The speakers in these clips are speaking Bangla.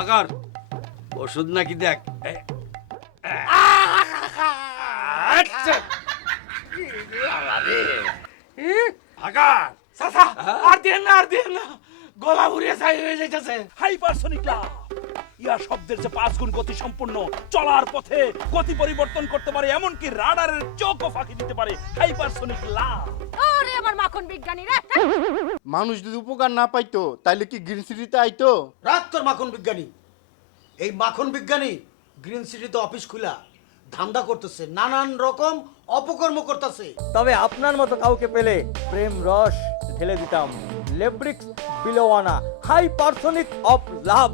ভাগার ওষুধ নাকি দেখ আচ্ছা ভাগার চাচা আর দেন না গলা ঘুরিয়ে ছাই হয়ে যাইতেছে। হাইপারসনিক লাভ ইয়া শব্দের যে 5 গুণ গতি সম্পন্ন, চলার পথে গতি পরিবর্তন করতে পারে, এমনকি রাডারের চোখও ফাঁকি দিতে পারে। হাইপারসনিক লাভ। ওরে আমার মাখন বিজ্ঞানী রে। মানুষ যদি উপকার না পাইতো তাইলে কি গ্রিন সিটিতে আইতো? রাত তোর মাখন বিজ্ঞানী। এই মাখন বিজ্ঞানী গ্রিন সিটিতে অফিস খুলা ধান্দা করতেছে, নানান রকম অপকর্ম করতেছে। তবে আপনার মতো কাউকে পেলে প্রেম রস ঢেলে দিতাম। লেব্রিক্স বিলোয়ানা হাইপারসনিক অফ লাভ।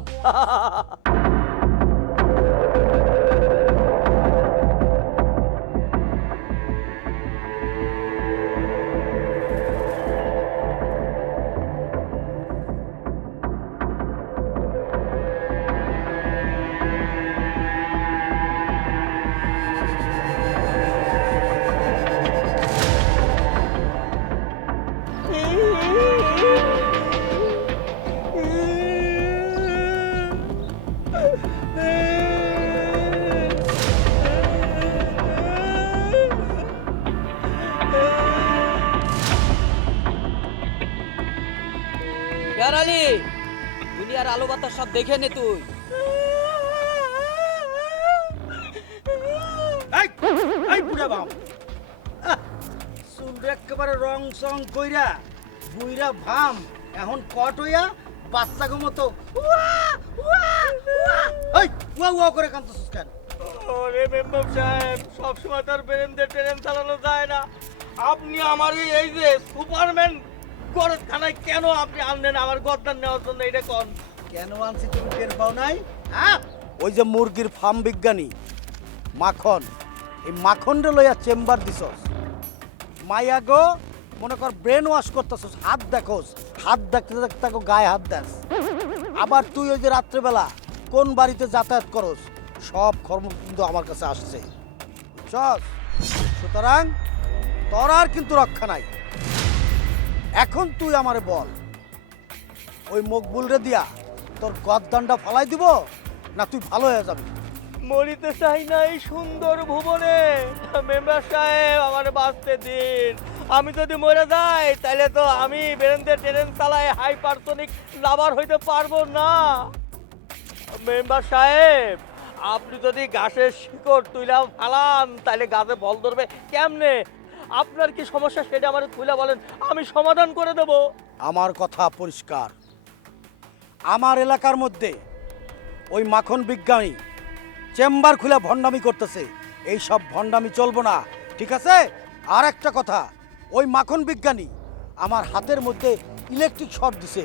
পেয়ারালি দুনিয়ার আলো বাতাস সব দেখে নে তুই। এই বুড়া বাপ, চুল একেবারে রং সং কইরা বুইরা ভাম এখন কট হইয়া বাচ্চাগো মতো উয়া উয়া করে কাঁদতেছিস কেন? ওরে মেম্বার সাহেব, সব সময় তার বেরেন্দ্রের ট্রেন চালানো যায় না। আপনি আমার এই যে সুপারম্যান গড়ের থানায় কেন আপনি আনলেন আমার গদ্দান নেওয়ার জন্য, এটা কোন? কেন আনছি তুমি টের পাও নাই? হ্যাঁ, ওই যে মুরগির ফার্ম বিজ্ঞানী মাখন, এই মাখনটা লইয়া চেম্বার দিছস। মাইয়া গো মনে কর ব্রেন ওয়াশ করতেছস, হাত দেখোস, হাত দেখতে দেখতে তাকে গায়ে হাত দেস। আবার তুই ওই যে রাত্রেবেলা কোন বাড়িতে যাতায়াত করস, সব কর্ম কিন্তু আমার কাছে আসছে, বুঝছস? সুতরাং তোর আর কিন্তু রক্ষা নাই। এখন তুই আমারে বল, ওই মকবুলরে দিয়া তোর গদ্দানটা ফালাই দিব না তুই ভালো হয়ে যাবি? মরিতে চাই না এই সুন্দর ভুবনে। মেম্বার সাহেব আমার বাঁচতে দিন। আমি যদি মরে যাই তাহলে তো আমি বেরেন্দ্রের ট্রেন চালায় হাইপারসনিক লাভার হইতে পারবো না। মেম্বার সাহেব, আপনি যদি গাছের শিকড় তুইলা ফালান তাহলে গাছে ফল ধরবে কেমনে? আপনার কি সমস্যা সেটা আমার তুইলা বলেন, আমি সমাধান করে দেব। আমার কথা পরিষ্কার, আমার এলাকার মধ্যে ওই মাখন বিজ্ঞানী চেম্বার খুলে ভণ্ডামি করতেছে, এই সব ভণ্ডামি চলবো না, ঠিক আছে? আর একটা কথা, ওই মাখন বিজ্ঞানী আমার হাতের মধ্যে ইলেকট্রিক শর্ট দিছে।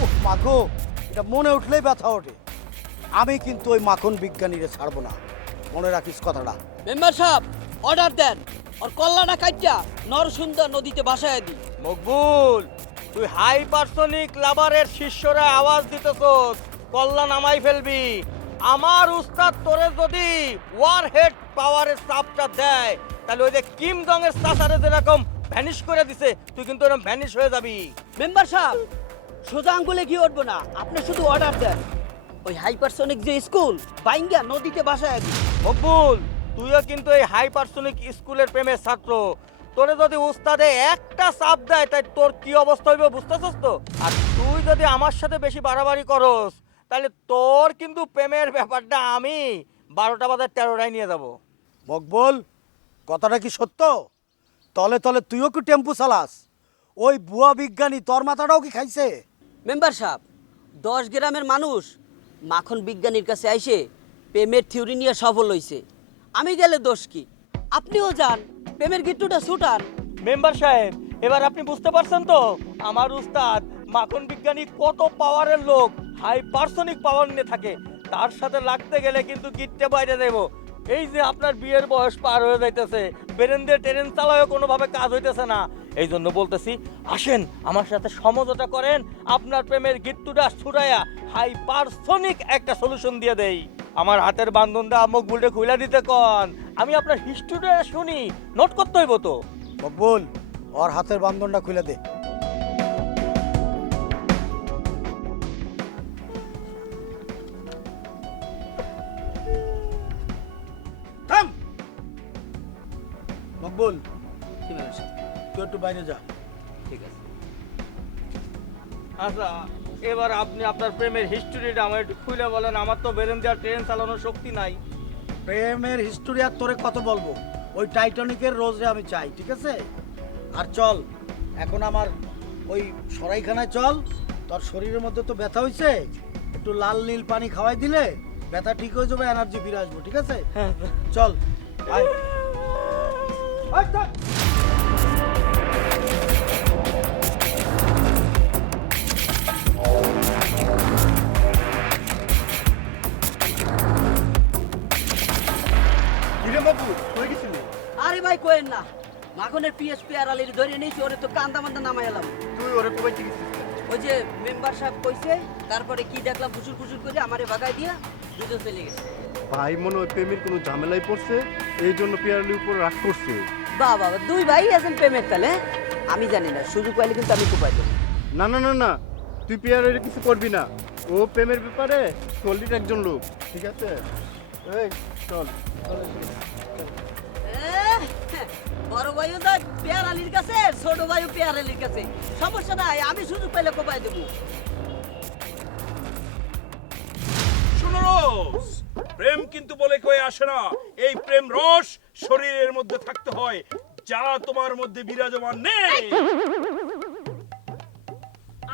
ওহ মাগো, এটা মনে উঠলেই ব্যথা ওঠে। আমি কিন্তু ওই মাখন বিজ্ঞানীরে ছাড়বো না, মনে রাখিস কথাটা। মেম্বার সাহেব অর্ডার দেন, আর কল্লাটা কাইটা নরসুন্দর নদীতে ভাসায় দি। মকবুল, তুই হাইপারসনিক লাভারের শিষ্যরা আওয়াজ দিতেছস, কল্লা নামাই ফেলবি। আমার উস্তাদ তোরে যদি ওয়ার হেড পাওয়ারের চাপটা দেয় তাহলে ওই যে কিম জং এর চাচারে যেরকম ভ্যানিশ করে দিছে তুই কিন্তু এরকম ভ্যানিশ হয়ে যাবি। মেম্বার সাহেব সোজা আঙ্গুলে কি উঠবো না, আপনি শুধু অর্ডার দেন। ওই হাইপারসনিক যে স্কুল বাইঙ্গা নদীতে ভাসায় দি। মকবুল, তুইও কিন্তু এই হাইপারসনিক স্কুলের প্রেমের ছাত্র। তোরে যদি উস্তাদে একটা চাপ দেয় তাই তোর কি অবস্থা হইবে বুঝতেছস তো? আর তুই যদি আমার সাথে বেশি বাড়াবাড়ি করস তাহলে তোর কিন্তু প্রেমের ব্যাপারটা আমি 12টা বাজার 13টায় নিয়ে যাব। মকবুল, কথাটা কি সত্য? তলে তলে তুইও কি টেম্পু চালাস? ওই বুয়া বিজ্ঞানী তোর মাথাটাও কি খাইছে? মেম্বার সাহেব 10 গ্রামের মানুষ মাখন বিজ্ঞানীর কাছে আইসে প্রেমের থিওরি নিয়ে সফল হইছে, আমি গেলে দোষ কি? আপনিও যান, প্রেমের গিট্টুটা ছুটান। মেম্বার সাহেব, এবার আপনি বুঝতে পারছেন তো আমার উস্তাদ মাখন বিজ্ঞানী কত পাওয়ারের লোক, হাইপারসনিক পাওয়ার নিয়ে থাকে। তার সাথে লাগতে গেলে কিন্তু গিট্টে বাইরে দেব। এই যে আপনার বিয়ের বয়স পার হয়ে যাইতেছে, বেরেন্দ্রের ট্রেন চালায়ও কোনোভাবে কাজ হইতেছে না, এই জন্য বলতেছি আসেন আমার সাথে সমঝোতা করেন, আপনার প্রেমের গিট্টুটা ছুটাইয়া হাইপারসনিক একটা সলিউশন দিয়ে দেই। আমার হাতের বান্ধনটা মকবুলটা খুইলা দিতে কন, আমি আপনার হিস্ট্রিটা শুনি, নোট করতে হইব তো। মকবুল, ওর হাতের বান্ধনটা খুলে দে। ফুল ফিমেল সাহেব, তুই একটু বাইরে যা। ঠিক আছে। আচ্ছা, এবার আপনি আপনার প্রেমের হিস্টোরিটা আমার একটু খুলে বলেন। আমার তো বেরেন দেওয়ার ট্রেন চালানোর শক্তি নাই। প্রেমের হিস্টোরি আর তোরে কত বলবো, ওই টাইটানিকের রোজে আমি চাই, ঠিক আছে? আর চল এখন আমার ওই সরাইখানায় চল, তোর শরীরের মধ্যে তো ব্যথা হইছে, একটু লাল নীল পানি খাওয়াই দিলে ব্যথা ঠিক হয়ে যাবে, এনার্জি ফিরে আসবো, ঠিক আছে? চল আয়। আয়, চল। কিরে বাবু কই গেছিলি? আরে ভাই কোয়েন না, মাখনের পিএসপি আর আলির ধরে নিয়েছি, ওরে তো কান্দা মান্দা নামাই এলাম। তুই ওরে কই গেছিস? ওই যে মেম্বার সাহেব কইছে, তারপরে কি দেখলাম ফুসুর ফুসুর করে আমারে বাগাই দিয়া দুজন চলে গেছে। ভাই মনে হয় প্রেমের কোনো ঝামেলায় পড়ছে, এই জন্য পিয়ারলির উপর রাগ করছে। বাহ বাবা, দুই ভাই আছেন প্রেমের তালে। আমি জানি না, সুযোগ পাইলে কিন্তু আমি কোপাই দেবো। না না না না, তুই পিয়ারের কিছু করবি না, ও প্রেমের ব্যাপারে সলিড একজন লোক, ঠিক আছে? এই চল বড় ভাইও যায় পেয়ার আলীর কাছে, ছোট ভাইও পেয়ার আলীর কাছে, সমস্যা নাই, আমি সুযোগ পাইলে কোপাই দেবো। শোনো রোজ, প্রেম কিন্তু বলে কয়ে আসে না। এই প্রেম রস শরীরের মধ্যে থাকতে হয়, যা তোমার মধ্যে বিরাজমান নেই।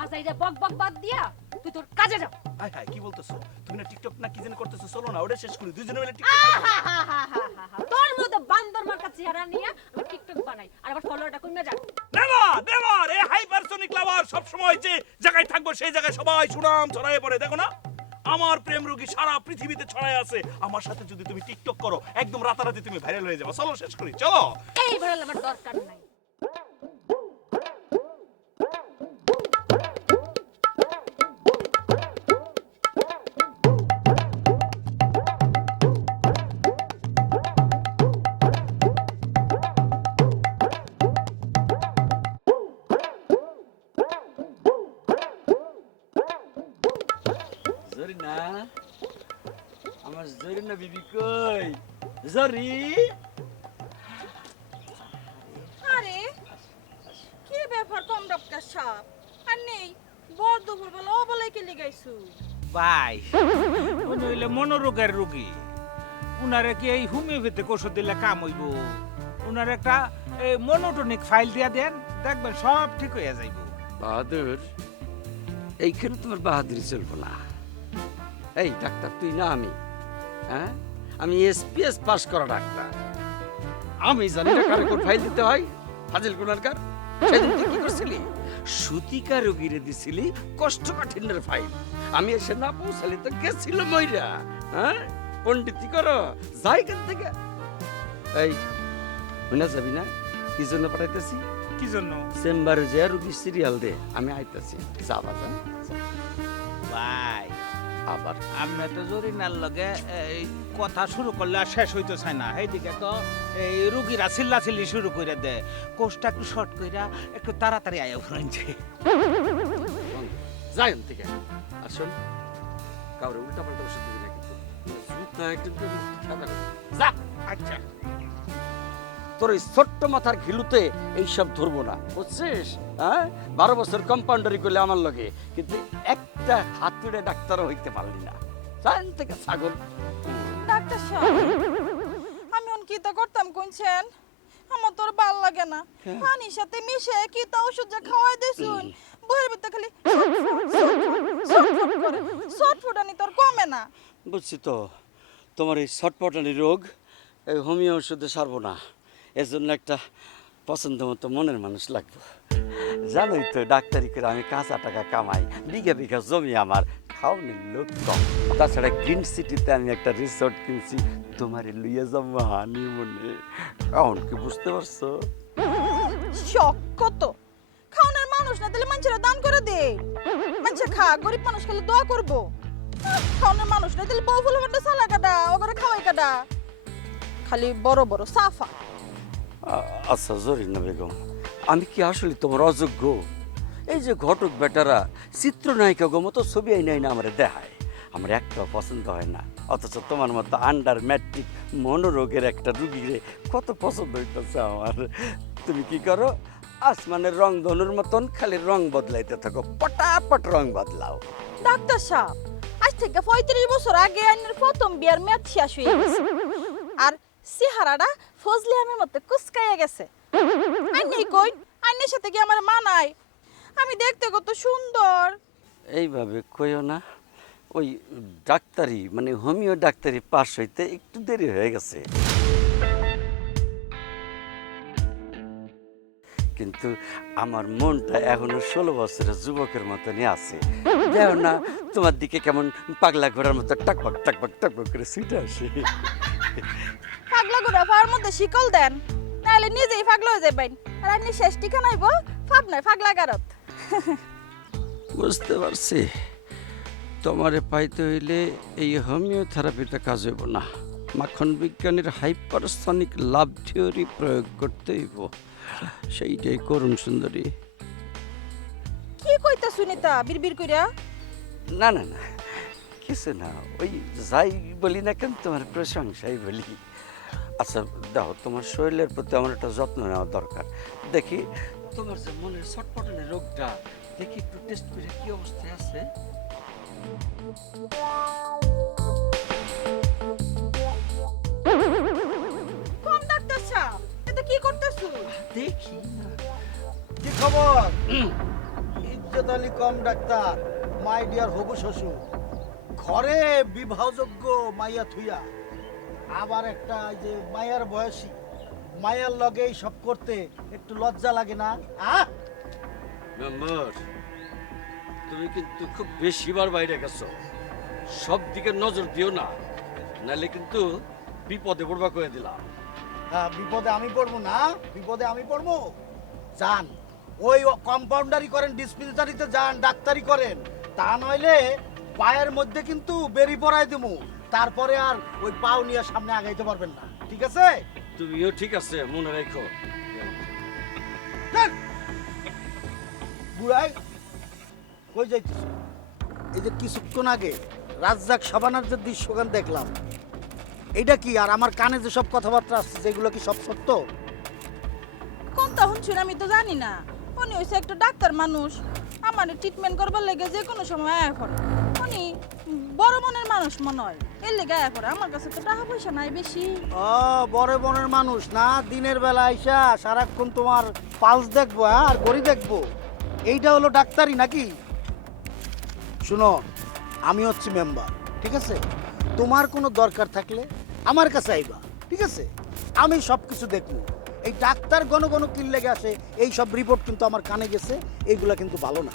আজ এইটা বক বক বাদ দিয়া তুই তোর কাজে যা। হাই হাই, কি বলতেছো তুমি? না টিকটক না কি যেন করতেছো, চলো না ওটা শেষ করি, দুজনে মিলে টিকটক করবো। তোর মতো বান্দর মার্কা চেহারা নিয়ে আমি টিকটক বানাই, আর আবার ফলোয়ারটা কমে যাক। নেভার নেভার, এই হাইপারসোনিক লাভার সব সময় যে জায়গায় থাকবো সেই জায়গায় সবাই সুনাম ছড়ায় পড়ে। দেখো না, আমার প্রেম রোগী সারা পৃথিবীতে ছড়ায় আছে। আমার সাথে যদি তুমি টিকটক করো, একদম রাতারাতি তুমি ভাইরাল হয়ে যাবে। চলো শেষ করি, চলো। এই ভাইরাল আমার দরকার নাই। জরিনা, আমার জরিনা বিবি কই? জরি, আরে কি ব্যাপার কমডক্টর সাহেব? আর নেই বড় দুপুর বেলা ও বলে কি লিগাইছু? ভাই উনি হইলে মনোরোগের রোগী। উনারে কি এই হোমিওপ্যাথিক ওষুধ দিলে কাম হইব? উনার একটা মনোটনিক ফাইল দিয়া দেন, দেখবেন সব ঠিক হয়ে যাইব। বাহাদুর, এইখানে তোমার বাহাদুরি চলবো না। এই ডাক্তার তুই না আমি, হ্যাঁ আমি এসপিএস পাস করা ডাক্তার। আমি জানি না কারে কোন ফাইল দিতে হয়। ফাজিল কুনারকার, সেদিন তুই কি করছিলি? সুতিকা রোগীরে দিছিলি কোষ্ঠকাঠিন্যের ফাইল। আমি এসে না পৌঁছালি তো গেছিল মইরা। হ্যাঁ পণ্ডিতি করো, যাই এখান থেকে। এই শুনে যাবি না কি জন্য পাঠাইতেছি? কি জন্য? চেম্বারে যে রুগী সিরিয়াল দে, আমি আইতাছি। যা বাজা ভাই আবার আপনি তো জরিনার লগে এই কথা শুরু করলে আর শেষ হইতে চায় না। এইদিকে তো এই রুগীরা চিল্লাচিল্লি শুরু করে দেয়। কোর্সটা একটু শর্ট কইরা একটু তাড়াতাড়ি আয়া ফ্রেন্ডে। যাই থেকে আর শোন, কাউরে উল্টা পাল্টা ওষুধ দিবি না কিন্তু। জুতা একদম সাদা করে। যা। আচ্ছা, তোর এই ছোট্ট মাথার ঘিলুতে এইসব ধরবো না, বুঝছিস? হ্যাঁ 12 বছর কম্পাউন্ডারি করলে আমার লগে, কিন্তু একটা হাতুড়ে ডাক্তারও হইতে পারলি না। জান থেকে ছাগল। ডাক্তার সাহেব আমি অন কি তা করতাম কোনছেন? আমার তোর ভাল লাগে না। পানির সাথে মিশে কি তা ওষুধ যা খাওয়াই দিছুন, বইয়ের ভিতরে খালি শর্টফুটানি তোর কমে না। বুঝছি তো, তোমার এই ছটপটানি রোগ এই হোমিও ওষুধে সারবো না। এর জন্য একটা পছন্দ মতো মনের মানুষ লাগবে। জানোই তো ডাক্তারি করে আমি কাঁচা টাকা কামাই, বিঘা বিঘা জমি আমার, খাওয়ানোর লোক কম। তাছাড়া গ্রিন সিটিতে আমি একটা রিসোর্ট কিনছি, তোমার লুইয়া যাবো হানি মনে। এখন কি বুঝতে পারছো? শখ কত খাওয়ানোর মানুষ না দিলে মানুষেরা দান করে দে। মানুষে খা, গরিব মানুষ খালি দোয়া করবো। খাওয়ানোর মানুষ না দিলে বউ ফুলে বাটা সালা কাটা ওগরে খাওয়াই কাটা, খালি বড় বড় সাফা। আচ্ছা জরিনা বেগম, আমি কি আসলে তোমার অযোগ্য? এই যে ঘটক বেটারা চিত্রনায়িকা গো মতো ছবি আই নাই না আমার দেখায়, আমার একটা পছন্দ হয় না। অথচ তোমার মতো আন্ডার ম্যাট্রিক মনোরোগের একটা রুগীরে কত পছন্দ হইতেছে আমার। তুমি কি করো, আসমানের রং ধনুর মতন খালি রং বদলাইতে থাকো, পটাপট রং বদলাও। ডাক্তার সাহেব, আজ থেকে 35 বছর আগে আইনের প্রথম বিয়ার মেয়াদ শেষ হয়ে গেছে আর চেহারাটা ফজলি আমের মতো কুচকাইয়া গেছে। আইনেই কই, আইনের সাথে কি আমার মানায়? আমি দেখতে কত সুন্দর। এইভাবে কইও না, ওই ডাক্তারি মানে হোমিও ডাক্তারি পাশ হইতে একটু দেরি হয়ে গেছে, কিন্তু আমার মনটা এখনো 16 বছরের যুবকের মতনই আছে। দেখো না তোমার দিকে কেমন পাগলা ঘোড়ার মতো টাকপাক টাকপাক টাকপাক করে ছুটে আসে। পাগলা গোড়া ফার মধ্যে শিকল দেন, তাহলে নিজেই পাগলা হয়ে যাবেন। আর আপনি শেষ ঠিকানা আইব ফাবনায় পাগলা গারত। বুঝতে পারছি, তোমারে পাইতে হইলে এই হোমিওথেরাপিটা কাজ হইব না, মাখন বিজ্ঞানীর হাইপারসনিক লাভ থিওরি প্রয়োগ করতে হইব। সেইটাই করুন সুন্দরী। কি কইতা সুনিতা বিড়বিড় কইরা? না না না, কিছু না, ওই যাই বলি না কেন তোমার প্রশংসাই বলি। আচ্ছা দেখো, তোমার শরীরের প্রতি আমার একটা যত্ন নেওয়া দরকার। দেখি তোমার যে মনের ছটপটানের রোগটা, দেখি একটু টেস্ট করে কি অবস্থায় আছে। কোন ডাক্তার সাহেব, এটা কি করতেছো? দেখি না। কি খবর? ইজ্জত আলী কম ডাক্তার, মাই ডিয়ার হবু শ্বশুর, ঘরে বিবাহযোগ্য মাইয়া থুইয়া আবার একটা যে মায়ার বয়সী মায়ার লগে সব করতে একটু লজ্জা লাগে না? মেম্বার, তুমি কিন্তু খুব বেশিবার বাইরে গেছো, সব দিকে নজর দিও না, নাহলে কিন্তু বিপদে পড়বা করে দিলাম। হ্যাঁ, বিপদে আমি পড়বো না, বিপদে আমি পড়বো? যান, ওই কম্পাউন্ডারি করেন, ডিসপেন্সারিতে যান, ডাক্তারি করেন, তা নইলে পায়ের মধ্যে কিন্তু বেরি পড়াই দেবো, তারপরে আর ওই পাও নিয়ে সামনে আগাইতে পারবেন না, ঠিক আছে? তুমিও ঠিক আছে, মনে রেখো। বুড়াই কই যাইতেছ? এই যে কিছুক্ষণ আগে রাজ্জাক সাবানার যে দৃশ্যগান দেখলাম, এইটা কি? আর আমার কানে যে সব কথাবার্তা আসছে যেগুলো কি সব সত্য? কোনটা শুনছুন আমি তো জানি না। উনি হইছে একটা ডাক্তার মানুষ, আমার ট্রিটমেন্ট করবার লেগে যে কোনো সময় আয়া করে। উনি বড় মনের মানুষ মনে হয়, এর লেগে আয়া করে। আমার কাছে তো টাকা পয়সা নাই বেশি। ও, বড় বনের মানুষ না, দিনের বেলা আইসা সারাক্ষণ তোমার পালস দেখবো, হ্যাঁ, আর গড়ি দেখবো, এইটা হলো ডাক্তারি নাকি? শুনো, আমি হচ্ছি মেম্বার, ঠিক আছে? তোমার কোনো দরকার থাকলে আমার কাছে আইবা, ঠিক আছে? আমি সব কিছু দেখবো। এই ডাক্তার গণ গণ কিল লেগে আসে, এই সব রিপোর্ট কিন্তু আমার কানে গেছে, এইগুলা কিন্তু ভালো না।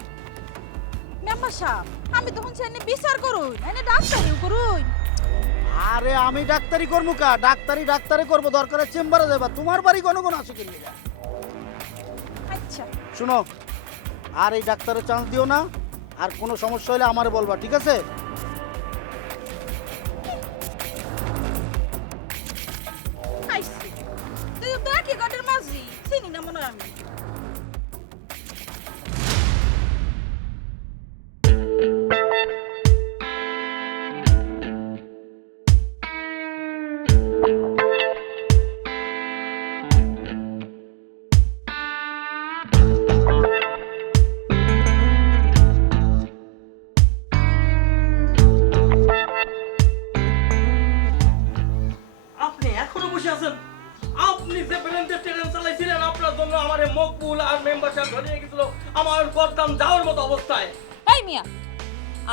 মেম্বার সাহেব, আমি তখন সেনে বিচার করুন, এনে ডাক্তারিও করুন। আরে আমি ডাক্তারি করবো কা? ডাক্তারি করবো, দরকারে চেম্বারে যাবা। তোমার বাড়ি গণ গণ আসে কিল লেগে? আচ্ছা শুনো, আর এই ডাক্তারের চান্স দিও না, আর কোনো সমস্যা হলে আমারে বলবা, ঠিক আছে? আইসি তুই তো একই ঘাটের মাঝি, চিনি না মনে হয় আমি। আপনি এখনো বসে আছেন? আপনি যে ব্যালেন্সের ট্রেন চালাইছিলেন, আপনার জন্য আমার মকবুল আর মেম্বারশিপ ধরিয়ে গেছিল আমার গর্দান যাওয়ার মতো অবস্থায়। এই মিয়া,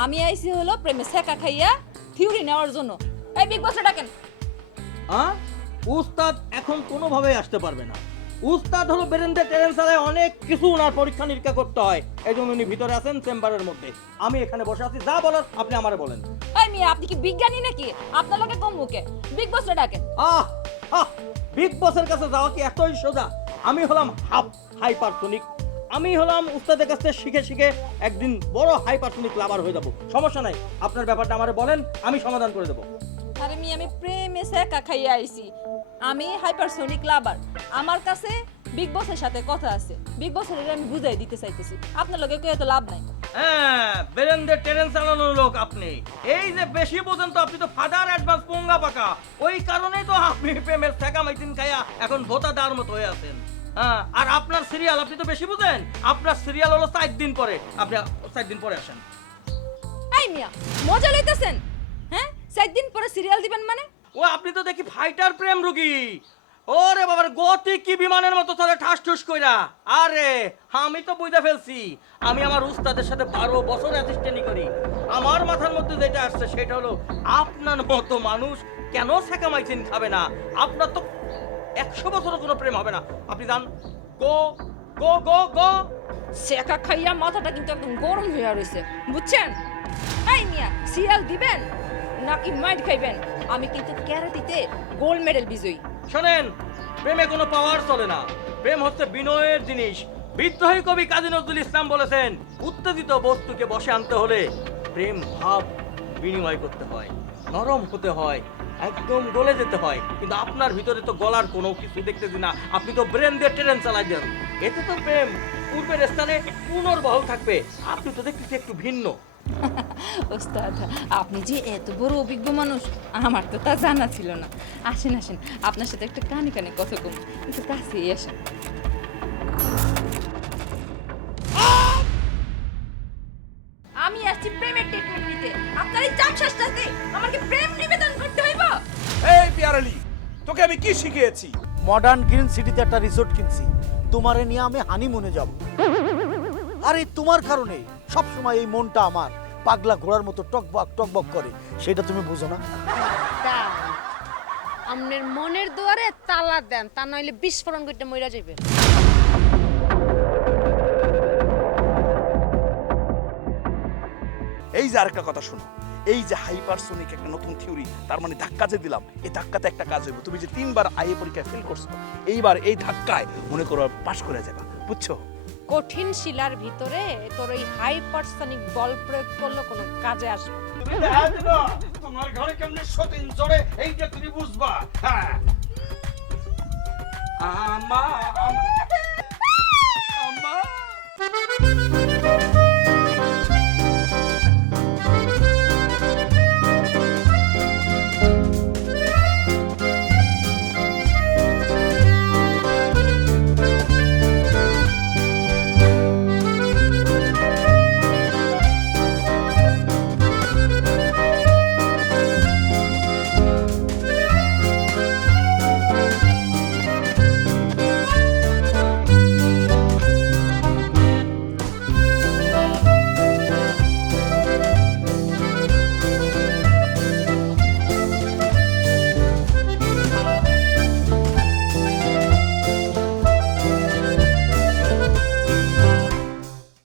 আমি আইছি হলো প্রেমে শেখা খাইয়া থিওরি নেওয়ার জন্য। এই বিগ বসে ডাকেন। উস্তাদ এখন কোনোভাবেই আসতে পারবে না। উস্তাদ হলো বেরেন্দ্রের ট্রেন চালায়, অনেক কিছু ওনার পরীক্ষা নিরীক্ষা করতে হয়, এই জন্য উনি ভিতরে আছেন চেম্বারের মধ্যে। আমি এখানে বসে আছি, যা বলার আপনি আমারে বলেন। এই মিয়া, আপনি কি বিজ্ঞানী নাকি? আপনার লগে কম মুখে। বিগ বসে ডাকেন। আহ আহ বিগ বসের কাছে যাওয়া কি এতই সোজা? আমি হলাম হাইপারসনিক। আমি হলাম উস্তাদের কাছে শিখে শিখে একদিন বড় হাইপারসনিক লাভার হয়ে যাব। সমস্যা নাই, আপনার ব্যাপারটা আমারে বলেন, আমি সমাধান করে দেবো। আরে মিয়া, আমি প্রেমে শেখা খাইয়া আইছি। আমি হাইপারসোনিক লাভার। আমার কাছে বিগ বসের সাথে কথা আছে। বিগ বসের আমি বুঝাই দিতে চাইতেছি, আপনার লগে কেউ এত লাভ নাই। হ্যাঁ বেরেন্দের ট্রেন চালানোর লোক আপনি। এই যে বেশি বোঝেন তো, আপনি তো ফাদার অ্যাডভান্স পোঙ্গা পাকা। ওই কারণেই তো আপনি প্রেমের ঠেকা মাইতিন খাইয়া এখন ভোতা দেওয়ার মতো হয়ে আছেন। হ্যাঁ, আর আপনার সিরিয়াল আপনি তো বেশি বুঝেন। আপনার সিরিয়াল হলো 4 দিন পরে, আপনি 4 দিন পরে আসেন। এই মিয়া মজা লইতেছেন? হ্যাঁ 4 দিন পরে সিরিয়াল দিবেন মানে? ও আপনি তো দেখি ফাইটার প্রেম রুগী। ওরে বাবার গতি কি বিমানের মতো চলে ঠাস ঠুস কইরা। আরে আমি তো বুঝতে ফেলছি, আমি আমার উস্তাদের সাথে 12 বছর অ্যাসিস্ট্যান্টই করি। আমার মাথার মধ্যে যেটা আসছে সেটা হলো আপনার মতো মানুষ কেন ছেঁকামাইচিন খাবে না? আপনার তো 100 বছরও কোনো প্রেম হবে না। আপনি যান, গো গো গো গো। সেকা খাইয়া মাথাটা কিন্তু একদম গরম হয়ে রইছে, বুঝছেন? এই মিয়া সিরিয়াল দিবেন নাকি মাইট খাইবেন? আমি কিন্তু ক্যারাটিতে গোল্ড মেডেল বিজয়ী। শোনেন, প্রেমে কোনো পাওয়ার চলে না, প্রেম হচ্ছে বিনয়ের জিনিস। বিদ্রোহী কবি কাজী নজরুল ইসলাম বলেছেন, উত্তেজিত বস্তুকে বশে আনতে হলে প্রেম ভাব বিনিময় করতে হয়, নরম হতে হয়, একদম গলে যেতে হয়। কিন্তু আপনার ভিতরে তো গলার কোনো কিছু দেখতেছি না, আপনি তো ব্রেন দিয়ে ট্রেন চালাই দেন। এতে তো প্রেম পূর্বের স্থানে পুনর্বহাল থাকবে। আপনি তো দেখতেছি একটু ভিন্ন। ওস্তাদ আপনি যে এত বড় অভিজ্ঞ মানুষ, আমার তো তা জানা ছিল না। আসেন আসেন, আপনার সাথে একটা কানে কানে কথা কম, একটু কাছেই আসেন। আমি আসছি প্রেমের ট্রিটমেন্ট নিতে, আপনার এই চাপ শাস্তি আমাকে প্রেম নিবেদন করতে হইব। এই পিয়ারালি, তোকে আমি কি শিখিয়েছি? মডার্ন গ্রিন সিটিতে একটা রিসোর্ট কিনছি, তোমারে নিয়ে আমি হানিমুনে যাব। আর এই তোমার কারণে সবসময় এই মনটা আমার পাগলা ঘোড়ার মতো টকবক করে, সেটা তুমি বুঝো না? আমনের মনের দুয়ারে তালা দেন, তা নইলে বিস্ফোরণ করতে মইরা যাইবেন। এই যে আরেকটা কথা শোনো, এই যে হাইপারসোনিক একটা নতুন থিওরি, তার মানে ধাক্কা যে দিলাম, এই ধাক্কাতে একটা কাজ হইব। তুমি যে 3 বার আইএ পরীক্ষায় ফেল করছো, এইবার এই ধাক্কায় মনে করো পাশ করে যাবা, বুঝছো? কঠিন শিলার ভিতরে তোর ওই হাইপারসনিক বল প্রয়োগ করলে কোনো কাজে আসবে? তুমি দেখা দিবা তোমার ঘরে কেমনে সতীন চড়ে, এইটা তুমি বুঝবা। হ্যাঁ আমা আমা